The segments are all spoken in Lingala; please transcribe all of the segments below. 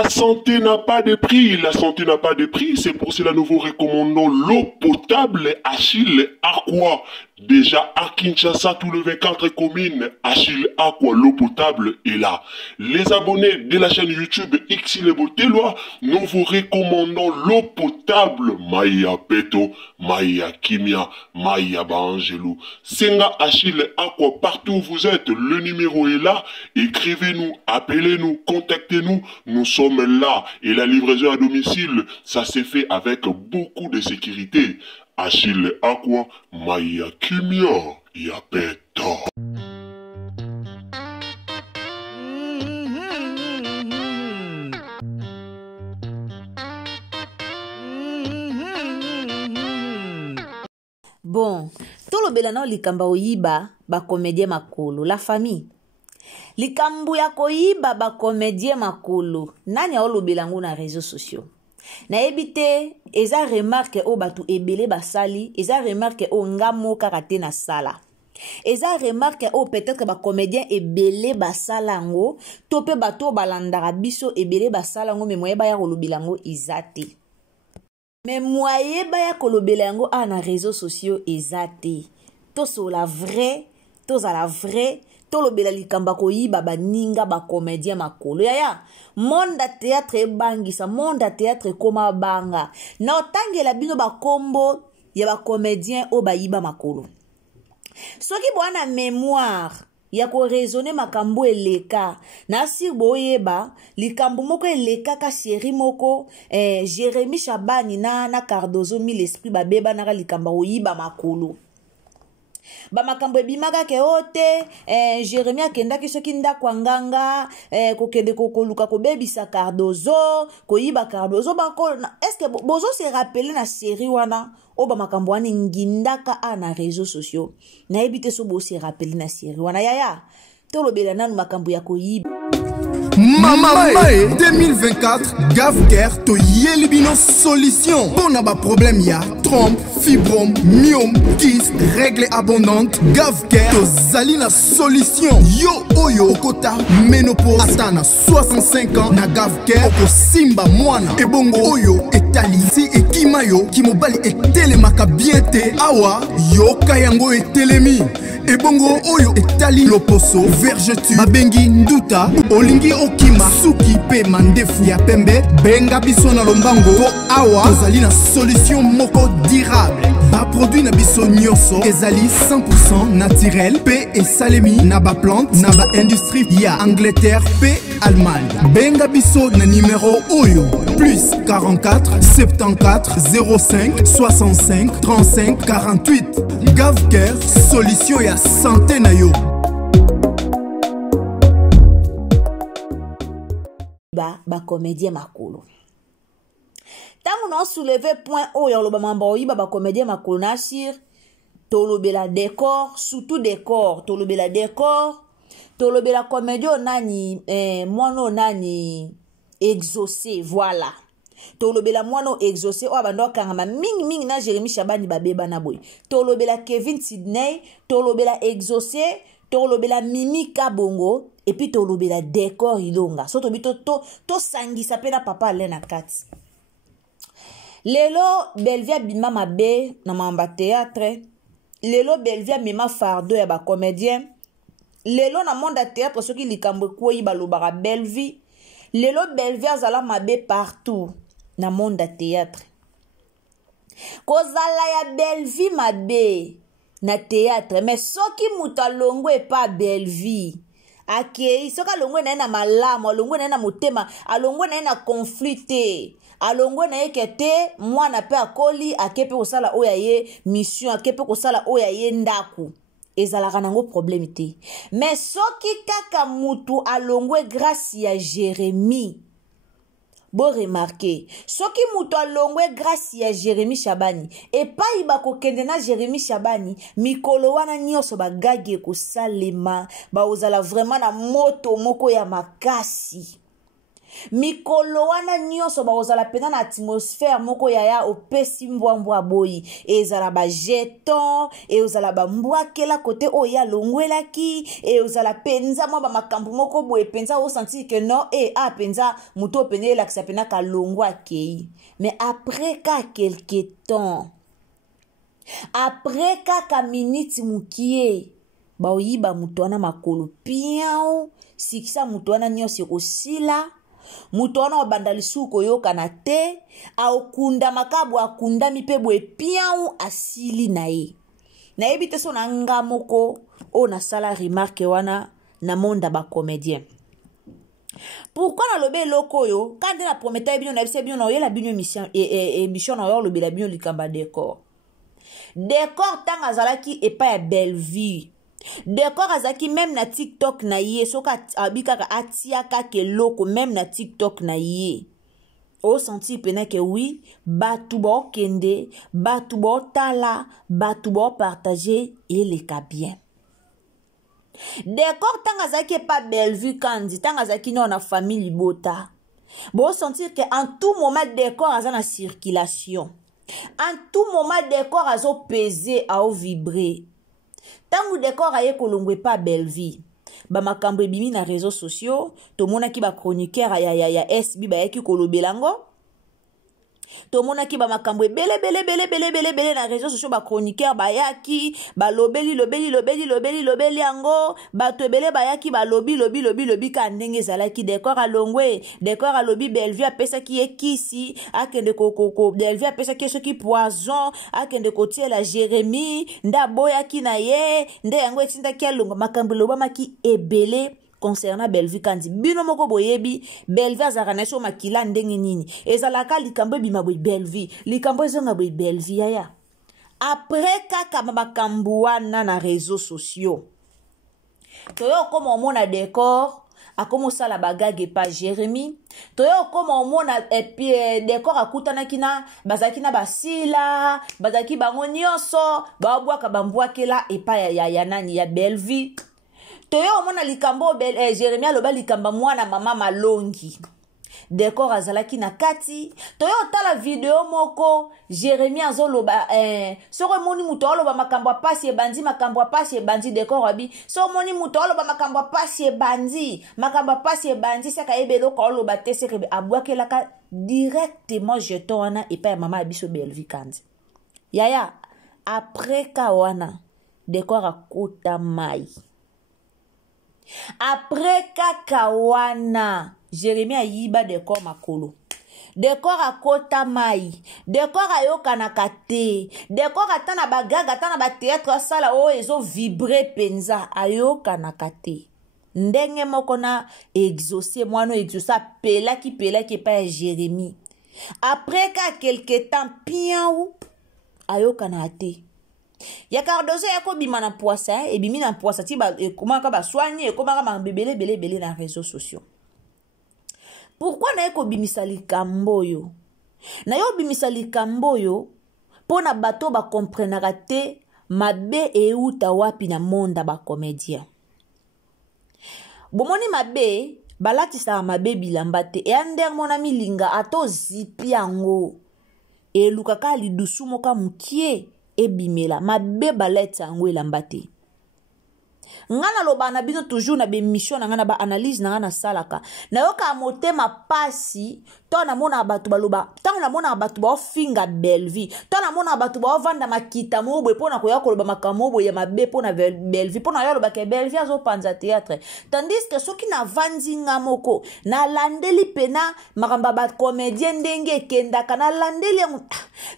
La santé n'a pas de prix, la santé n'a pas de prix, c'est pour cela nous vous recommandons l'eau potable Achille Aqua. Déjà à Kinshasa, tous les 24 communes, Achille Aqua, l'eau potable est là. Les abonnés de la chaîne YouTube Xile Botelwa, nous vous recommandons l'eau potable Maya Peto, Maya Kimia, Maya Bangelou. Senga Achille Aqua, partout où vous êtes, le numéro est là. Écrivez-nous, appelez-nous, contactez-nous, nous sommes là. Et la livraison à domicile, ça s'est fait avec beaucoup de sécurité. Achille Aqua, Maya Kimia, Yapeto. Bon, tout le belano likamba oyiba ba comédien makolo, la famille. Likambu ya koyiba ba comédien makolo, nani olo belango na réseaux sociaux. Na ebite, eza remarque o batu ebele basali, eza remarque o ngamo karate na sala. Eza remarque o peut-être ba comédien ebele basalango, tope bato balandara biso ebele basalango me moyeba ya kolobelango izate. Mais moyeba ya kolobelango a na réseaux sociaux izate. To so la vraie, to za la vraie. Tolo bela likamba koyiba ba ninga ba comédien makolo ya monde théâtre bangisa monde théâtre koma banga na otangela bino ba kombo ya ba comédien o bayiba makolo soki bwana mémoire ya ko raisonner makambo eleka na sir boyeba likambo moko eleka ka série moko Jérémy Chabani na Cardozo mille esprit ba beba na likamba oyiba makolo ba makambo ebimaka ke ote Jérémy akendaki soki ndako nganga kokende kokoluka kobebisa Cardozo koyiba Cardozo bako est-ce que bozo se rappeler na série wana o ba makambo wana ngindaka na réseaux sociaux na ebite so bo se rappeler na série wana yaya tolobela nanu makambo ya koyiba Mama 2024 Gavker to Yelibino solution. Pour n'a pas problème ya trompe, fibrome, myome, kyste, règles abondantes. Gavker to Zalina solution. Yo oyo kota ménopause atana 65 ans na Gavker oko simba mwana. Ebongo oyo etali si ekimayo kimobali etelemaka bien te awa yo kayango etelemi. Ebongo oyo etali loposo vergetu babengi nduta olingi okima suki pe mandefu ya pembe benga biso na lombango po awa tozali na solution moko durable ba produit na biso nyonso ezali 100% naturel pe esalemi na ba plante na ba industrie ya Angleterre pe Allemagne benga biso na numéro oyo plus 44 74 05 65 35 48 Gavker solution ya santé na yo ba comédien makolo tangu na soulever point oyo lo ba mamba oyiba ba comédien makolo na sir tolobela décor surtout décor tolobela décor tolobela comédien nani mono nani exaucé voilà tolobela mono exaucé o abando kangama mingi na Jérémy Chabani babeba na boy tolobela Kevin Sidney tolobela exaucé tolobela Mimi Kabongo et puis tolobela décor ilonga so tobito to sangisa pe na papa Lena kati lelo Belvia bima mabe na mamba théâtre lelo Belvia mima fardo ya ba comédien lelo na monde théâtre soki likambo ko yiba lobara Belvie lelo Belvia zala mabe partout na monde théâtre kozala ya Belvie mabe na théâtre mais soki muta longwe pa Belvie akei soka longwe na malamu longwe na motema alongwe na conflit te alongwe na yekete mwana pe akoli akepe kosala oya ye mission akepe kosala oya ye ndaku ezalaka nango problème te mais soki kaka mutu alongwe grâce ya Jérémy bo remarquer soki mutu alongwe grâce ya Jérémy Chabani et pas iba kokende na Jérémy Chabani mikolo wana nyoso bagage ko salema ba ozala vraiment na moto moko ya makasi mikolo wana nyonso bakozala pena na atmosphère moko yaya opesi mbwambwa boyi ezala bajeton ezala bambwakela kote oyo alongwelaki ezala penza mwa bamakambo moko boye penza osentir que non penza moto opene elakisa pena kalongwa akei. Mais après ka quelque temps, après kaka miniti mukie baoyiba mutu wana makolo piao sikisa mutu wana nyonso ekosila mutu wana obanda lisusu koyokana te aokunda makabu akundami mpe boye piao asili na ye. Nayebi te so na nga moko oyo nasala remarque wana na monda bacomédien. Pourquoi na lobe eloko oyo kande na prometa bino na bise bino na oyela bino émission na oyo lobela bino likamba décor. Décor tanga azalaki epa ya Belleville. Décor azalaki même na TikTok na ye soka abikaka atiaka keloko même na TikTok na ye. O senti pena que oui, batu bo kende, batu bo tala, batu bo partager et les cas bien. Décor tanga zaki pas Bellevue kandi tanga zaki non na famille libota. Bo sentir que en tout moment décor aza na circulation. En tout moment décor azo peser ao vibrer. Tangu décor aye kolongwe pas Bellevue. Ba makambo ebimi na réseaux sociaux, to mona ki ba chroniqueur ya SB ba yaki kolobelango. To mona ki ba makambo bele na réseaux sociaux ba chroniqueur ba yaki ba lobeli ango ba to ebele ba yaki ba lobi ka ndenge zalaki décor alongwe décor alobi Bellevue apesa ki ekisi akende kokoko Bellevue apesa ki soki poison akende kotie la Jérémie nda boyaki na ye nde yango etinda ki alongo makambo lobama ki ebele concernant Bellevue kandi bino moko boyebi Bellevue azaka na so makila ndenge nini ezalaka likambo bima boy Bellevue likambo ezonga boy Bellevue yaya après kaka makambo wana na réseaux sociaux toyo koma omona décor akomo sala bagage pa Jérémie toyo koma omona epi décor akutanaki na bazaki na basila bazaki bango nyonso babwaka bambwakela epa ya nani ya Bellevue. Toyo omona likambo Jérémie aloba likamba mwana mama malongi. Décor azalaki na kati. Toyo tala video moko Jérémie azoloba soko moni muto aloba makambo pasi e bandi décor abi. So moni muto aloba makambo pasi e bandi saka ebelo ko aloba te seke abwakelaka directement jeton wana epa ya mama abiso Bellevue kandi. Yaya après kawana décor akota mai. Après kakawana Jérémie ayiba décor makolo. Décor akota mai. Décor ayokana kate. Décor atana bagaga atana ba théâtre sala o ezo vibrer penza ayokana kate. Ndenge moko na exaucer mwano exaucer pelaki pa Jérémie. Après ka quelque temps piaou ayokana ate. Ya Cardozo yako bima na poisa ebimi na poisa ti ba komaka ba soigner komaka ma bebele na réseaux sociaux. Pourquoi na yako bimisa likambo yo? Na yo bimisa likambo yo pona bato ba comprendre te mabe euta wapi na monda ba comédien. Bomoni mabe balatisa mabe bilamba te e ander mona milinga ato zipi yango e lukaka lidusu moka mukie ebimela mabe balete yango elamba te. Ngana loba na bino toujours na be mission na ngana ba analyse na ngana salaka na yoka motema pasi to na mona batu baloba tango na mona batu ba finga Bellevue to na mona batu ba vanda makita mobwe pona ko yakoloba makamobwe ya mabe pona Bellevue pona yaloba ke Bellevue azo panza théâtre tandis que soki na vandi ngamoko na landeli pena makamba ba comédien ndenge kendaka na landeli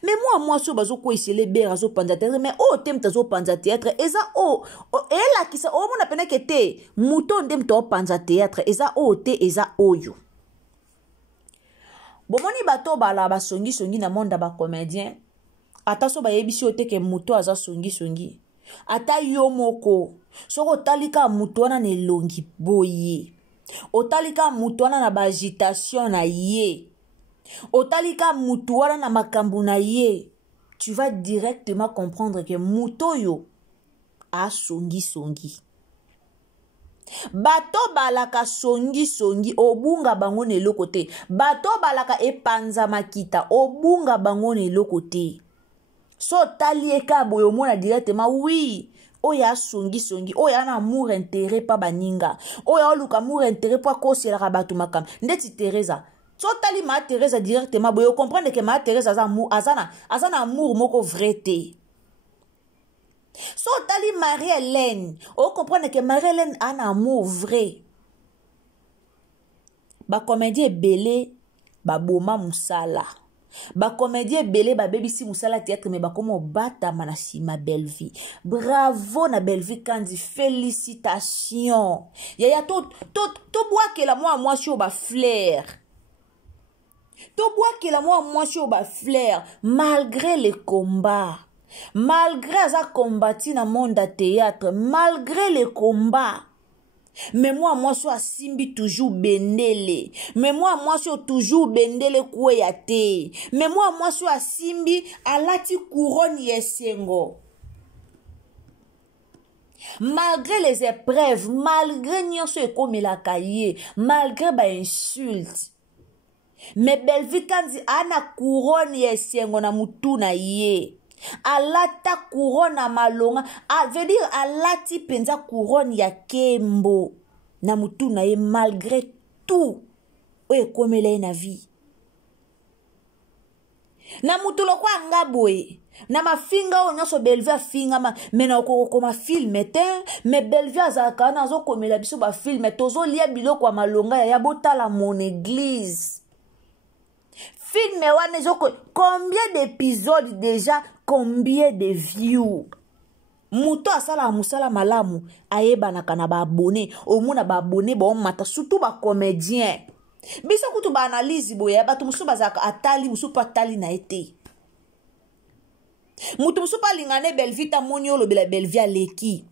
mais moi so bazo ko isele bera zo panza théâtre mais o tem tazo panza théâtre eza o ela kisa o mona pena kete muto ndem to panza théâtre eza o te eza oyo. Bomoni bato bala ba songi na monda ba comédien ata so ba yebisi o te ke muto aza songi ata yo moko soko talika muto wana ne longi boye otalika muto wana na ba agitation na ye otalika muto wana na makambu na ye tu vas directement comprendre que muto yo a songi bato balaka songi songi obunga bango na eloko te, bato balaka epanza makita obunga bango na eloko te. So tali eka boye omona directement oui oya songi songi oya na amour intérêt pa baninga oya oluka amour intérêt pa koselaka bato makam ndeti Teresa. So tali ma Teresa directement boye comprendre que ma Teresa azana amour moko vrai te. So tali Marie-Hélène, on comprend que Marie-Hélène a un amour vrai. Ba comédie belé, ba boma musala. Ba comédie belé, ba BBC musala théâtre, mais ba comment bata manasi ma belle vie. Bravo na belle vie Kandi, félicitations. Yaya to bois que la moi sur ba flair. To bois que la moi sur ba flair, malgré les combats. Malgré ça combattu dans le monde de théâtre, malgré les combats, mais moi je suis simbi toujours bendele, mais moi je suis toujours bendele koueyate, mais moi je suis simbi alati couronne yesengo. Malgré les épreuves, malgré nyonso comme la cahier, malgré ba insulte, mais belle vie Kandi ana couronne yesengo na mutu na ye. Alata couronne à malonga, veut dire alati penza couronne ya kembo na mutu na ye malgré tout oye komela na vie na mutu lokwa ngaboye na mafinga o nyoso Bellevue finga ma mena ko ma filme te me Bellevue azaka na zo komela biso ba filme tozo lia biloko ya malonga ya botala mon église. Film combien d'épisodes déjà, combien de views? Muto asala musala malamu ayeba na kana ba abonné omuna ba abonné ba mata surtout ba comédien. Biso kutu ba analyse boya ba tumusu bazaka atali musu pa tali na été. Mutu musu pa lingane Bellevue monyo lo bela Bellevue leki.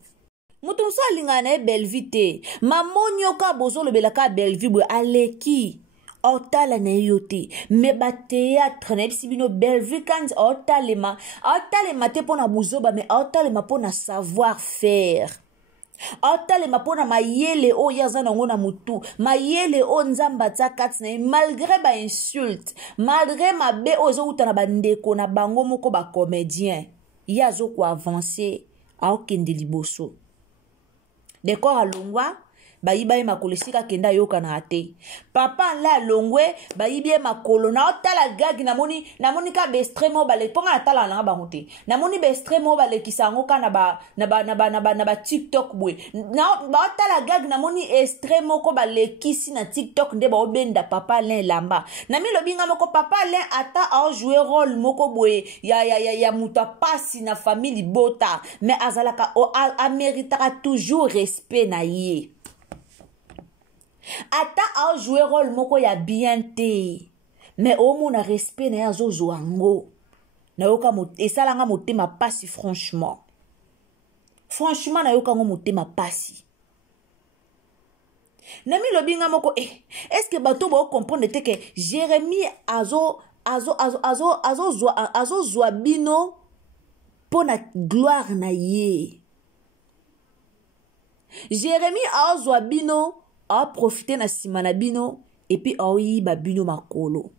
Mutu musu lingane Bellevue te. Ma monyo ka bozo lo bela ka Bellevue bo aleki. Otala na yote me ba théâtre na bisibino Bellevue Kandi otalema te pona buzoba me otalema pona savoir faire otalema pona mayele o yazana ngona mutu mayele o nzamba tsakati na malgré ba insulte malgré mabe ozo utana bandeko na bango moko ba comédien yazo ko avancer aokende liboso décor alongwa bayiba makolo sika kenda yoka na ate papa la longwe bayibi makolo na otala gag namoni ka be extremo bale ponga atala na bangote namoni be extremo bale kisango kana ba TikTok bwe na ba otala gag namoni extremo ko bale kisi na TikTok nde ba obenda papa la lamba na mi lobinga moko papa la ata a jouer rôle moko bwe ya muta pasi na famille bota mais azalaka a méritera toujours respect na ye. Ata a joué rôle moko ya bien te mais au moins na respect na yazo zoango na yoka esalanga motema pasi franchement na yoka ngo motema pasi na mi lobinga moko est-ce que bato ba comprendre te que Jérémie azo zwa bino pona gloire na ye. Jérémie azo zwa bino a profité na simana bino et puis aoyi babino makolo.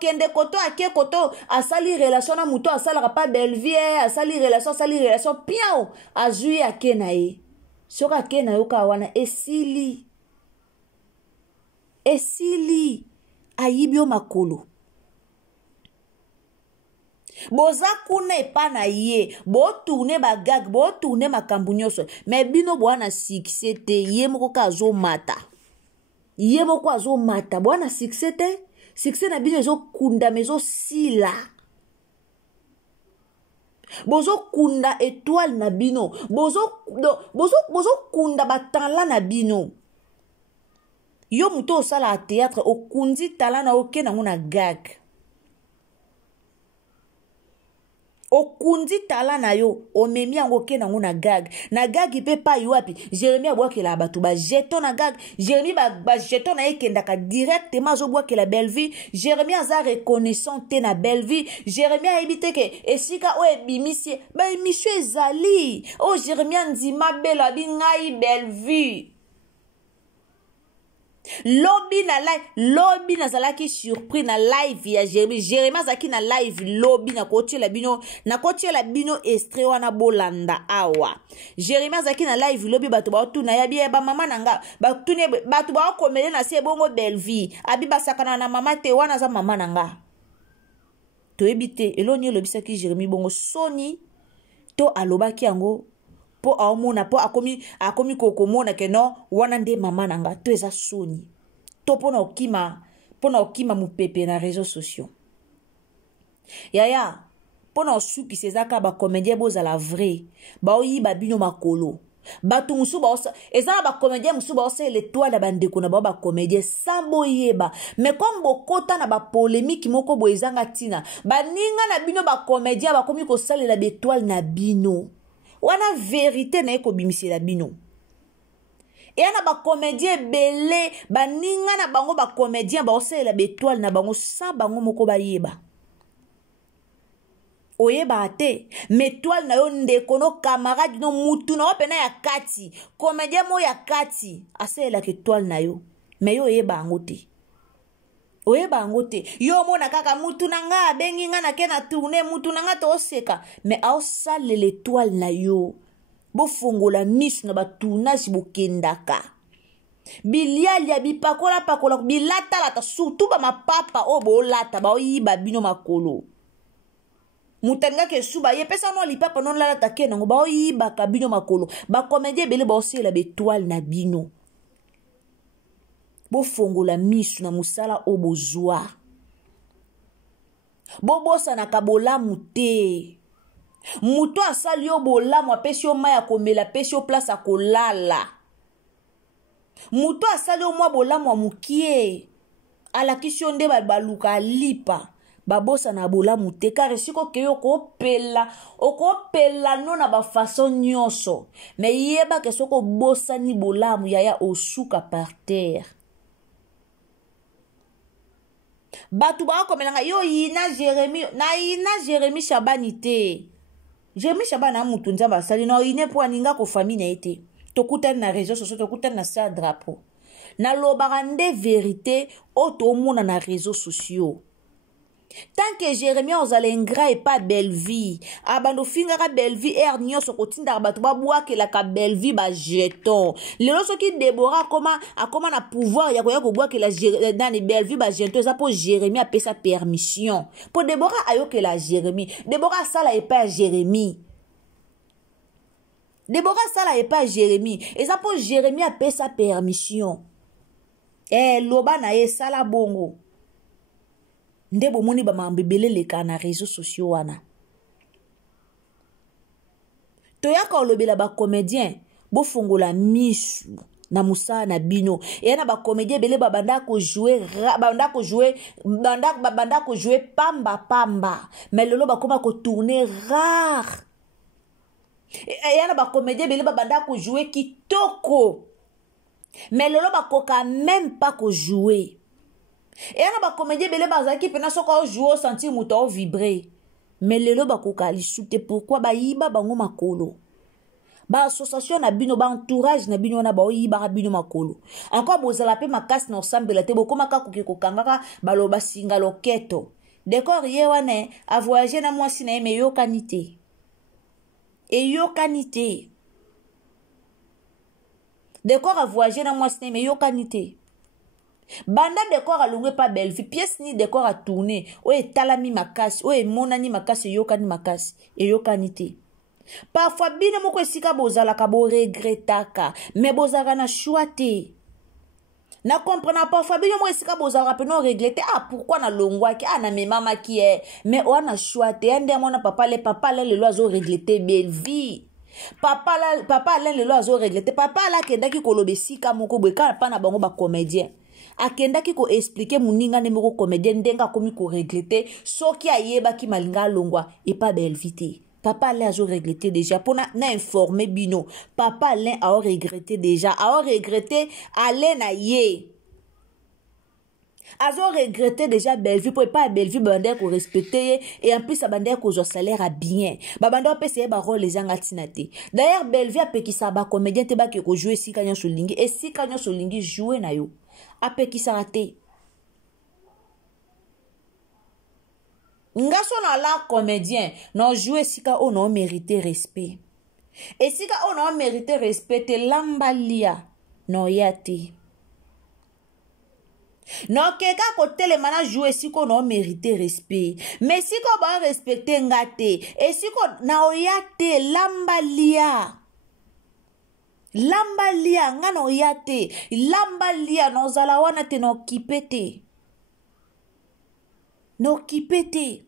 Kende koto ake koto asali relation na muto asala pas Bellevue asali relation piao azui ake na ye. Soka ake na yoka wana esili ayibio makolo. Boza kuna epa na ye bo tourner ba gag bo tourner makambu nyonso mais bino bwana succès te ye moko ka zo mata bwana succès te succès na bino zo kunda mezo sila bozo kunda étoile na bino bozo kunda batala na bino yo muto osala théâtre okundi tala na oke na ngona gag. okundi tala na yo omemi yango ke nango na gag ipe pa yuapi Jérémie abwakela bato ba jeton na gag Jérémie ba jeton na ekendaka directement azobwakela Bellevue Jérémie aza reconnaissant te na Bellevue Jérémie ayebi ke esika o ebimisi ba émission ezali o Jérémie ndima bela bi ngai Bellevue lobi nazalaki surpris na live ya Jérémie azaki na live lobi na kotiela bino extrait wana bolanda awa Jérémie azaki na live lobi bato baotuna ya bie ba mama nanga batune bato baokomele na se bongo Bellevue abi basakana na mama te wana za mama nanga toyebi te eloni elobisaki Jérémie bongo soni to alobaki yango po aomona po akomi kokomona ke no wana nde mama nanga to eza soni to pona okima mupepe na réseaux sociaux yaya pona osukisa ezaka bacomédien bozala vrai baoyiba bino makolo bato musu eza na bacomédien musu baosala l'étoile ya bandeko na bao bacomédien sans boyeba mais comme bokota na bapolémiki moko boye ezanga ntina baninga na bino bacomédien bakomi kosalela baétoile na bino wana vérité na ekobimisela bino yana bacomédien belé baninga na bango bacomédien baosalela baétoile na bango sans bango moko bayeba oyeba te métoile na yo ndeko no camarade no mutu na opena ya kati comédien mo ya kati asalela ke toile na yo mais yo oyeba ango te yo mona kaka mutu na nga abengi nga na ke na tourner mutu na nga to oseka mais aosala l'étoile na yo bofongola misu na batournage bokendaka bilialia bipakola bilatalata surtout bamapapa oyo boolata baoyiba bino makolo mutanga ke suba ye pesa no lipapa non lalata ke nango baoyibaka bino makolo bacomédien ebele baosala betoile na bino bofongola misu na musala oyo bozwa bobosanaka bolamu te mutu asali yo bolamu apesi yo mai ya komela apesi yo place ya kolala mutu asali yo mwa bolamu ya mokie alakisi yo nde baluka alipa babosa na bolamu te kare siko ke yo okopela no na bafason nyonso mais yeba ke soko bosa ni bolamu yaya osuka par terre batu bakomelanga yo yina Jérémie Chabani te Jérémie Chabani na mutu nzamba asali na yine po aninga ko famille na ete tokutani na réseaux sociaux tokutani na sa drapeau na lobaka nde vérité otomona na réseaux sociaux. Tant que Jérémie ozala ingrat et pas Bellevue abando fingaka Bellevue nyonso kotinda bato babwakelaka Bellevue ba jeton lelo soki Deborah akoma na pouvoir ya koya kobwakela nani Bellevue ba jeton eza po Jérémie apesa permission po Deborah ayokela Jérémie Deborah sala et pas Jérémie eza po Jérémie apesa permission loba na ye sala bongo nde bomoni bamambebele leka na réseaux sociaux wana toyaka olobela bacomédien bofongola misu na musala na bino yana bacomédien bele babanda ko jouer pamba mais lelo bakoma ko tourner rare yana bacomédien bele babanda ko jouer kitoko mais lelo bakoka même pas ko jouer et on a ba comédien belé bazaki pena soko jouer sentir muto vibrer mais lelo bakoka lisute pourquoi ba yiba bango makolo ba association na bino ba entourage na bino na ba yiba bino makolo encore bozala pe makasi na ensemble la te bokoma ka kokanga baloba singa loketo décor ye wane a voyager na mwasi na me yokanité décor a voyager na mwasi na me yokanité banda décor alongwe pa Bellevue pièce ni décor a tourner o etalami makasi o emonani makasi yokani makasi eyokanité parfois bino moko esika bozalaka bo regretaka mais bozalaka na choix te na comprendre parfois bino moko esika bozalaka pe non regretter pourquoi na longwaki na memama ki mais o na choix te ende mona papa le loazo regretter Bellevue papa le loazo regretter papa la kendaki kolobesika moko bweka pa na bango ba comédien akendaki ko expliquer muninga nemoko comédien ndenga komi ko regretter soki ayeba ki malinga longwa et pas Belvité. Papa Alain a regretté déjà pour na informer bino. Papa Alain a regretté déjà, a regretté Alain na ye. Azo regretté déjà Bellevue pour pas Bellevue bandé ko respecter et en plus ça bandé ko zo salaire à bien. Ba bandé on peut essayer ba rôle les angatinate. D'ailleurs Bellevue a pe ki sa ba comédien te ba ki ko jouer si kanyo solingi et si kanyo solingi jouer na yo. A pe ki sa raté. Nga son la comédien non jouer si ka on mérité respect. Et si ka on mérité respect te lambalia non yati. Non, quelqu'un côté les manas jouer si qu'on a mérité respect. Mais si qu'on va respecter ngate, et si qu'on na oyate lambalia. Lambalia, nga no yate. Lambalia, no zalawana te no kipete. No kipete.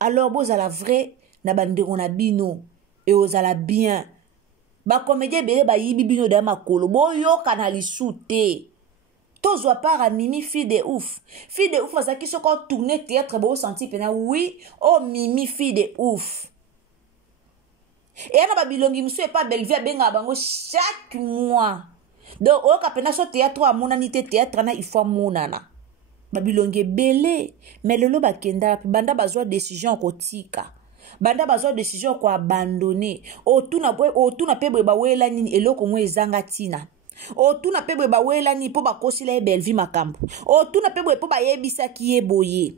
Alors, vous à la vraie, na bandero na bino. Et vous à la bien. Ba comédien bele ba yibi bino da makolo. Bo yo kanali soute. Tozwa para Mimi fille de ouf. Fille de ouf, ça qui se quand tourner théâtre, bon senti pena oui, oh Mimi fille de ouf. Et ana babilongi monsieur pas Bellevue benga bango chaque mois. Donc o kapena so théâtre a monanité théâtre na il faut monana. Babilongi belé, mais lelo bakenda banda bazwa décision kotika. Banda bazwa décision ko abandonner. O tuna pe ba wela nini eloko mo ezanga tina. O tuna pebwe ba wela ni po ba kosila e Bellevue makambo. O tuna pebwe po ba yebisa ki ye boye.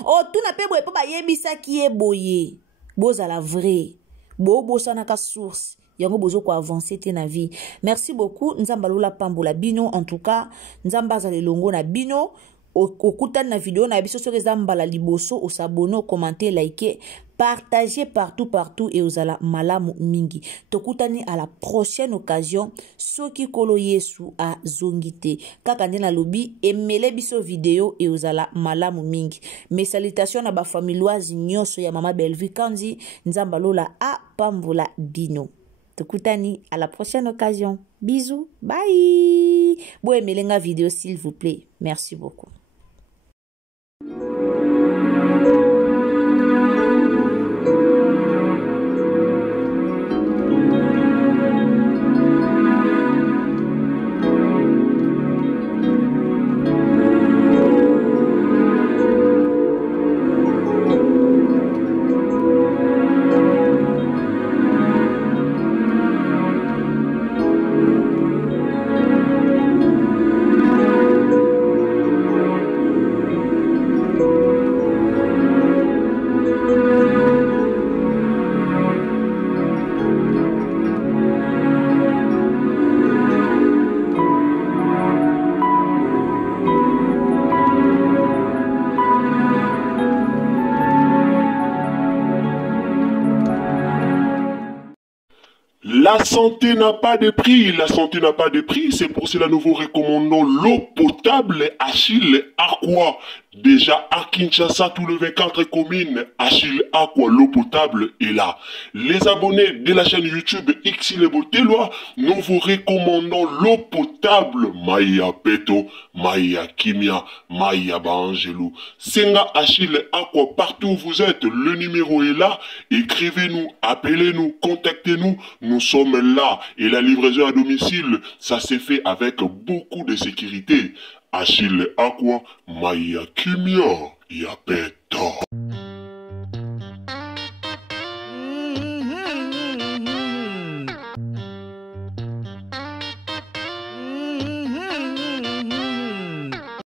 O tuna pebwe po ba yebisa ki ye boye. Boza la vraie. Bo sana ka source. Yango bozo ko avancer te na vie. Merci beaucoup. Nzamba lola pambola bino. En tout cas, nzamba za longo na bino. Okutan na vidéo na biso sur Zambala liboso, au s'abonner, commenter, liker, partager partout et aux ala malamu mingi. Tokutani à la prochaine occasion. Soki kolo yesu a zongite. Kakande na lobi emele biso vidéo et aux ala malamu mingi. Mes salutations à ba familoise nyoso ya mama Bellevue Kandi Nzambalola a pambola bino. Tokutani à la prochaine occasion. Bisous. Bye. Bo emelenga vidéo s'il vous plaît. Merci beaucoup. La santé n'a pas de prix, la santé n'a pas de prix, c'est pour cela nous vous recommandons l'eau potable Achille Aqua. Déjà à Kinshasa, tout le 24 communes, Achille Aqua, l'eau potable est là. Les abonnés de la chaîne YouTube Xile Botelwa, nous vous recommandons l'eau potable Maya Peto, Maya Kimia, Maya Bangelou. Senga Achille Aqua, partout où vous êtes, le numéro est là. Écrivez-nous, appelez-nous, contactez-nous, nous sommes là. Et la livraison à domicile, ça s'est fait avec beaucoup de sécurité. Achille Aqua, Maya Kimia, Yapeto.